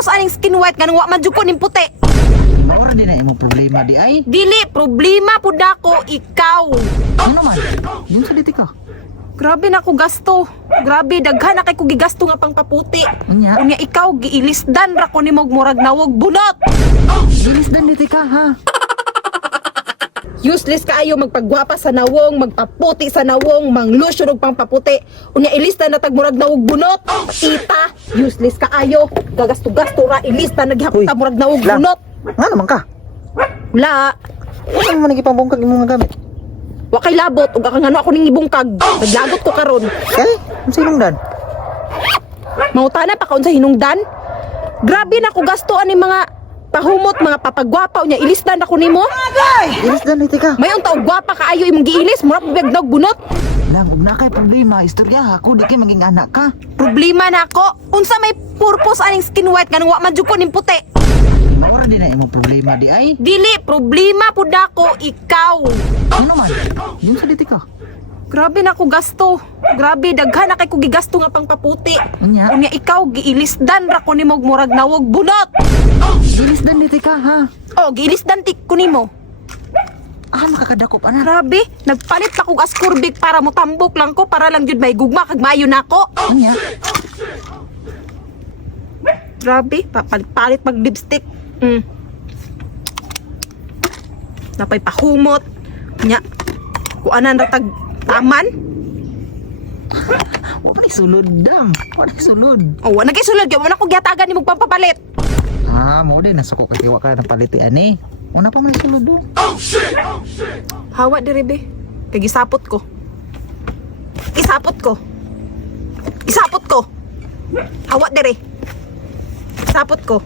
purpose aning skin white nga nang wa man jud ko ning puti. Maura din na imong problema di ay. Dili problema pud nako ikaw. Ano man? Yung saliti ka. Grabe na ko gasto. Grabe daghan na kay ko gigasto nga pangpaputi. Unya? Unya ikaw giilisdan ra ko nimo murag nawog bunot. Dinis dan diti ka ha. Useless kaayo magpagwapa sa nawong, magpaputi sa nawong, manglusyon og pangpaputi. Unya ilista na tag murag nawog bunot. Kita, useless kaayo. Gagasto-gasto ra ilista naghapta murag nawog Lang. bunot. Nga naman ka. Wala. Ano man nagipambungkag imong mga gamit? Wa kay labot ug akang ano ako ning ibungkag. Naglagot ko karon. Kay, ang sinong dan? Mangutana pa kaon sa hinungdan. Grabe na ko gasto ani mga pahumot, mga papagwapa unya ilisdan ako nimo. Dinis dan diti ka. Mayon taog gwapa kaayo imong giilis, mura pabignog bunot. Lang, ug na kay problema, istorya ako di kay maging anak ka. Problema na ako. Unsa may purpose aning skin white nga nang wa man jud ko ning puti. Maura din na imong problema di ay. Dili problema pud nako ikaw. Ano man? Yung saliti ka. Grabe na ko gasto. Grabe daghan na kay ko gigasto nga pangpaputi. Unya? Unya ikaw giilisdan ra ko nimo og murag nawog bunot. Dinis dan diti ka ha. Oh, giilisdan tik ko nimo. Ah, makakadakop ana. Grabe, nagpalit pa kog askurbik para mo tambok lang ko para lang jud may gugma kag maayo nako. Unya? Grabe, papalit-palit pag lipstick. Napay pahumot. Nya, kuanan ra tag taman. Wa pa ni sulod dam. Wa ni sulod. Oh, wa na kay sulod gyud, wa na ko gyatagan nimo pampapalit. Ah, mo din nasuko kay wa ka ng paliti ani. Una pa man ni sulod do. Hawa diri be. Kay gisapot ko. Isapot ko. Isapot ko. Hawa diri. Isapot ko.